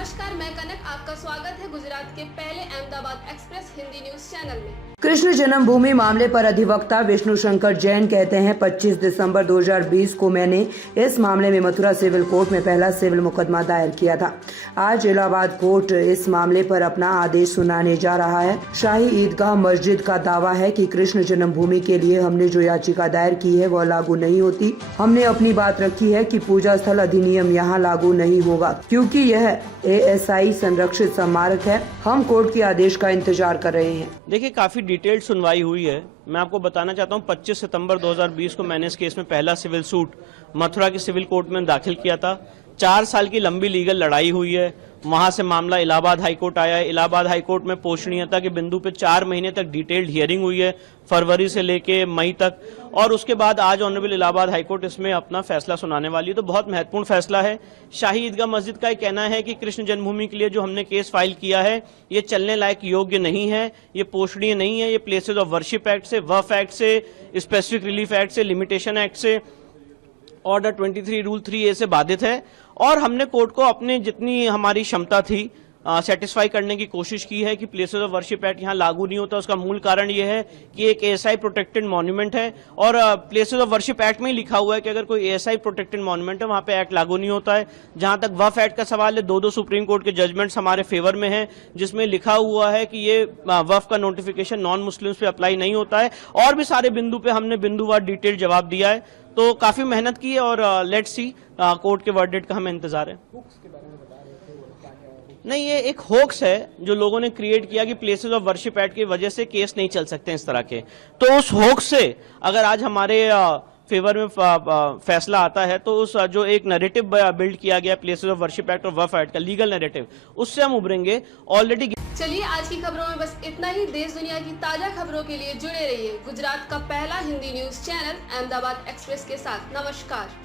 नमस्कार, मैं कनक। आपका स्वागत है गुजरात के पहले Ahmedabad express Hindi news channel में। कृष्ण जन्मभूमि मामले पर अधिवक्ता विष्णु शंकर जैन कहते हैं 25 दिसंबर 2020 को मैंने इस मामले में मथुरा सिविल कोर्ट में पहला सिविल मुकदमा दायर किया था। आज इलाहाबाद कोर्ट इस मामले पर अपना आदेश सुनाने जा रहा है। शाही ईदगाह मस्जिद का दावा है कि कृष्ण जन्मभूमि के लिए हमने जो याचिका दायर की है वह लागू नहीं होती। हमने अपनी बात रखी है कि पूजा स्थल अधिनियम यहाँ लागू नहीं होगा क्योंकि यह ASI संरक्षित स्मारक है। हम कोर्ट के आदेश का इंतजार कर रहे हैं। देखिए, काफी डिटेल्ड सुनवाई हुई है। मैं आपको बताना चाहता हूँ 25 सितंबर 2020 को मैंने इस केस में पहला सिविल सूट मथुरा की सिविल कोर्ट में दाखिल किया था। 4 साल की लंबी लीगल लड़ाई हुई है। वहां से मामला इलाहाबाद हाईकोर्ट आया है। इलाहाबाद हाईकोर्ट में पोषणीयता के बिंदु पे 4 महीने तक डिटेल्ड हियरिंग हुई है, फरवरी से लेके मई तक, और उसके बाद आज ऑनरेबल इलाहाबाद हाईकोर्ट इसमें अपना फैसला सुनाने वाली है। तो बहुत महत्वपूर्ण फैसला है। शाही ईदगाह मस्जिद का कहना है कि कृष्ण जन्मभूमि के लिए जो हमने केस फाइल किया है ये चलने लायक योग्य नहीं है, ये पोषणीय नहीं है, ये प्लेसेस ऑफ वर्शिप एक्ट से, वफ एक्ट से, स्पेसिफिक रिलीफ एक्ट से, लिमिटेशन एक्ट से, ऑर्डर 23 रूल 3A से बाधित है। और हमने कोर्ट को अपने जितनी हमारी क्षमता थी सेटिस्फाई करने की कोशिश की है कि प्लेसेस ऑफ वर्शिप एक्ट यहाँ लागू नहीं होता। उसका मूल कारण ये है कि एक ASI प्रोटेक्टेड मॉन्यूमेंट है और प्लेसेस ऑफ वर्शिप एक्ट में ही लिखा हुआ है कि अगर कोई ASI प्रोटेक्टेड मॉन्यूमेंट है वहां पे एक्ट लागू नहीं होता है। जहां तक वफ एक्ट का सवाल है, 2 सुप्रीम कोर्ट के जजमेंट्स हमारे फेवर में हैं जिसमें लिखा हुआ है कि ये वफ का नोटिफिकेशन नॉन मुस्लिम्स पे अप्लाई नहीं होता है। और भी सारे बिंदु पे हमने बिंदुवार डिटेल जवाब दिया है। तो काफी मेहनत की है और लेट्स सी कोर्ट के वर्डिक्ट का हमें इंतजार है। नहीं, ये एक होक्स है जो लोगों ने क्रिएट किया कि प्लेसेस ऑफ वर्शिप एक्ट की वजह से केस नहीं चल सकते इस तरह के। तो उस होक्स से अगर आज हमारे फेवर में फैसला आता है तो उस जो एक नैरेटिव बिल्ड किया गया प्लेसेस ऑफ वर्शिप एक्ट और वफ एक्ट का लीगल नैरेटिव, उससे हम उभरेंगे। ऑलरेडी चलिए, आज की खबरों में बस इतना ही। देश दुनिया की ताजा खबरों के लिए जुड़े रहिए गुजरात का पहला Hindi news channel Ahmedabad express के साथ। नमस्कार।